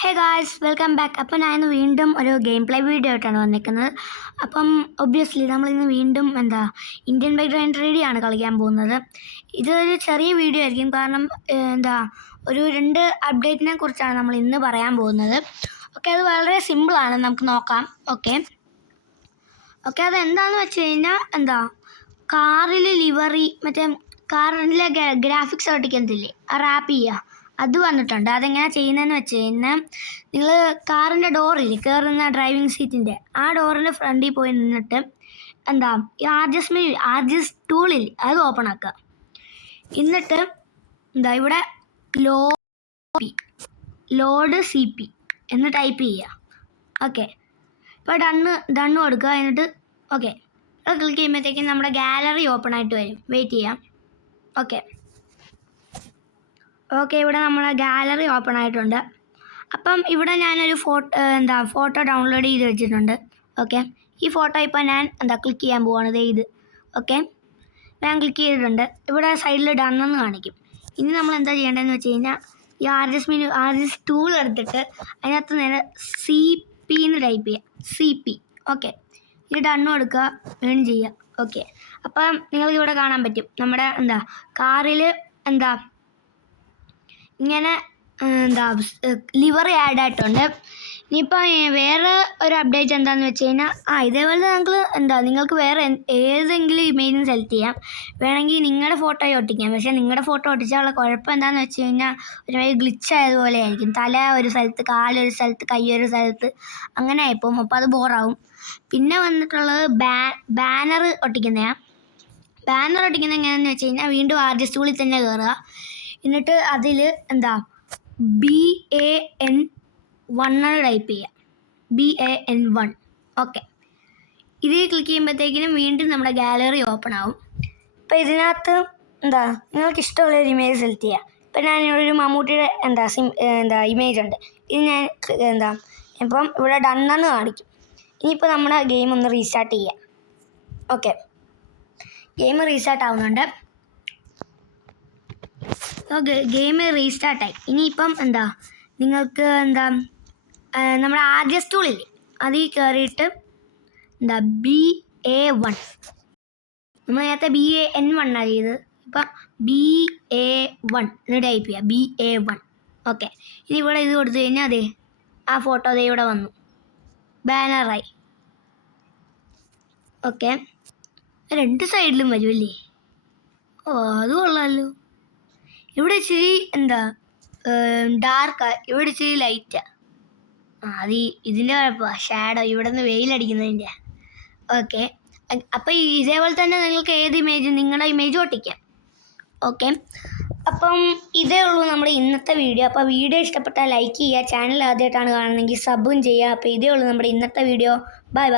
Hey guys, welcome back. അപ്പോൾ ഞാൻ ഇന്ന് വീണ്ടും ഒരു ഗെയിം പ്ലേ വീഡിയോ ആയിട്ടാണ് വന്നിരിക്കുന്നത്. അപ്പം ഒബ്വിയസ്ലി നമ്മളിന്ന് വീണ്ടും ഇന്ത്യൻ ബൈക്ക് റൈഡിയാണ് കളിക്കാൻ പോകുന്നത്. ഇതൊരു ചെറിയ വീഡിയോ ആയിരിക്കും, കാരണം ഒരു 2 അപ്ഡേറ്റിനെ കുറിച്ചാണ് നമ്മൾ ഇന്ന് പറയാൻ പോകുന്നത്. ഓക്കെ, അത് വളരെ സിമ്പിളാണ്, നമുക്ക് നോക്കാം. ഓക്കെ, അതെന്താണെന്ന് വെച്ച് കഴിഞ്ഞാൽ കാറിൽ ലിവറി, മറ്റേ കാറിലെ ഗ്രാഫിക്സ് ഒട്ടിക്കത്തില്ലേ, റാപ്പ് ചെയ്യുക, അത് വന്നിട്ടുണ്ട്. അതെങ്ങനെ ചെയ്യുന്നതെന്ന് വെച്ച് കഴിഞ്ഞാൽ, നിങ്ങൾ കാറിൻ്റെ ഡോറിൽ കയറുന്ന ഡ്രൈവിംഗ് സീറ്റിൻ്റെ ആ ഡോറിൻ്റെ ഫ്രണ്ടിൽ പോയി നിന്നിട്ട് ഈ ആർജസ് ടൂളിൽ അത് ഓപ്പൺ ആക്കുക. എന്നിട്ട് ഇവിടെ ലോഡ് CP എന്ന് ടൈപ്പ് ചെയ്യുക. ഓക്കെ, ഇപ്പോൾ ഡണ്ണ് കൊടുക്കുക. എന്നിട്ട് ഓക്കെ, അത് ക്ലിക്ക് ചെയ്യുമ്പോഴത്തേക്കും നമ്മുടെ ഗാലറി ഓപ്പൺ ആയിട്ട് വരും. വെയിറ്റ് ചെയ്യാം. ഓക്കെ, ഇവിടെ നമ്മളെ ഗാലറി ഓപ്പൺ ആയിട്ടുണ്ട്. അപ്പം ഇവിടെ ഞാനൊരു ഫോട്ടോ ഡൗൺലോഡ് ചെയ്ത് വെച്ചിട്ടുണ്ട്. ഓക്കെ, ഈ ഫോട്ടോ ഇപ്പോൾ ഞാൻ ക്ലിക്ക് ചെയ്യാൻ പോവാണ്. ഇത് ഓക്കെ, ഞാൻ ക്ലിക്ക് ചെയ്തിട്ടുണ്ട്. ഇവിടെ സൈഡിൽ ഡണ്ണെന്ന് കാണിക്കും. ഇനി നമ്മൾ എന്താ ചെയ്യേണ്ടതെന്ന് വെച്ച് കഴിഞ്ഞാൽ, ഈ ആർജസ് ടൂൾ എടുത്തിട്ട് അതിനകത്ത് നേരെ CP എന്ന് ടൈപ്പ് ചെയ്യുക. CP. ഓക്കെ, ഇത് ഡണ്ണ് കൊടുക്കുക, ഏൺ ചെയ്യുക. ഓക്കെ, അപ്പം നിങ്ങൾക്ക് ഇവിടെ കാണാൻ പറ്റും നമ്മുടെ കാറിൽ ഇങ്ങനെ ലിവറി ആഡ് ആയിട്ടുണ്ട്. ഇനിയിപ്പോൾ വേറെ ഒരു അപ്ഡേറ്റ് എന്താണെന്ന് വെച്ച് കഴിഞ്ഞാൽ, ഇതേപോലെ നിങ്ങൾക്ക് വേറെ ഏതെങ്കിലും ഇമേജിന് സെലക്ട് ചെയ്യാം. വേണമെങ്കിൽ നിങ്ങളുടെ ഫോട്ടോ ഒട്ടിക്കാം. പക്ഷേ നിങ്ങളുടെ ഫോട്ടോ ഒട്ടിച്ചാലുള്ള കുഴപ്പം എന്താണെന്ന് വെച്ച് കഴിഞ്ഞാൽ, ഒരുമാതിരി ഗ്ലിച്ച് ആയതുപോലെ ആയിരിക്കും. തല ഒരു സ്ഥലത്ത്, കാലൊരു സ്ഥലത്ത്, കൈയൊരു സ്ഥലത്ത്, അങ്ങനെ ആയിപ്പോവും. അപ്പോൾ അത് ബോറാവും. പിന്നെ വന്നിട്ടുള്ളത് ബാനർ ഒട്ടിക്കുന്നതാണ്. ബാനർ ഒട്ടിക്കുന്നത് എങ്ങനെയാണെന്ന് വെച്ച് കഴിഞ്ഞാൽ, വീണ്ടും ആർജസ് ടൂളിൽ തന്നെ കയറുക. എന്നിട്ട് അതിൽ BAN1 ടൈപ്പ് ചെയ്യുക. BAN1. ഓക്കെ, ഇത് ക്ലിക്ക് ചെയ്യുമ്പോഴത്തേക്കിനും വീണ്ടും നമ്മുടെ ഗാലറി ഓപ്പൺ ആവും. ഇപ്പോൾ ഇതിനകത്ത് നിങ്ങൾക്ക് ഇഷ്ടമുള്ളൊരു ഇമേജ് സെലക്ട് ചെയ്യുക. ഇപ്പം ഞാനിവിടെ ഒരു മമ്മൂട്ടിയുടെ ഇമേജ് ഉണ്ട്. ഇത് ഞാൻ ഇപ്പം ഇവിടെ ഡണ്ണെന്ന് കാണിക്കും. ഇനിയിപ്പോൾ നമ്മുടെ ഗെയിം ഒന്ന് റീസ്റ്റാർട്ട് ചെയ്യാം. ഓക്കെ, ഗെയിം റീസ്റ്റാർട്ട് ആവുന്നുണ്ട്. ഗെയിം റീസ്റ്റാർട്ടായി. ഇനിയിപ്പം നിങ്ങൾക്ക് നമ്മുടെ ആർജസ് ടൂളില്ലേ, അതിൽ കയറിയിട്ട് BA1, നമ്മൾ നേരത്തെ BAN1 ചെയ്ത്, ഇപ്പം BA1 എന്ന് ടൈപ്പ് ചെയ്യുക. BA1. ഓക്കെ, ഇനി ഇവിടെ ഇത് കൊടുത്തു കഴിഞ്ഞാൽ ആ ഫോട്ടോ ഇവിടെ വന്നു, ബാനറായി. ഓക്കെ, 2 സൈഡിലും വരുമല്ലേ. അത് കൊള്ളാമല്ലോ. ഇവിടെ ഇച്ചിരി ഡാർക്കാ, ഇവിടെ ഇച്ചിരി ലൈറ്റാ. അത് ഇതിൻ്റെ കുഴപ്പമാണ്, ഷാഡോ ഇവിടെ നിന്ന് വെയിലടിക്കുന്നതിൻ്റെ. ഓക്കെ, അപ്പോൾ ഇതേപോലെ തന്നെ നിങ്ങൾക്ക് നിങ്ങളുടെ ഇമേജ് ഒട്ടിക്കാം. ഓക്കെ, അപ്പം ഇതേ ഉള്ളൂ നമ്മുടെ ഇന്നത്തെ വീഡിയോ. അപ്പോൾ വീഡിയോ ഇഷ്ടപ്പെട്ടാൽ ലൈക്ക് ചെയ്യുക, ചാനൽ ആദ്യമായിട്ടാണ് കാണുന്നതെങ്കിൽ സബും ചെയ്യുക. അപ്പോൾ ഇതേ ഉള്ളൂ നമ്മുടെ ഇന്നത്തെ വീഡിയോ. ബൈ.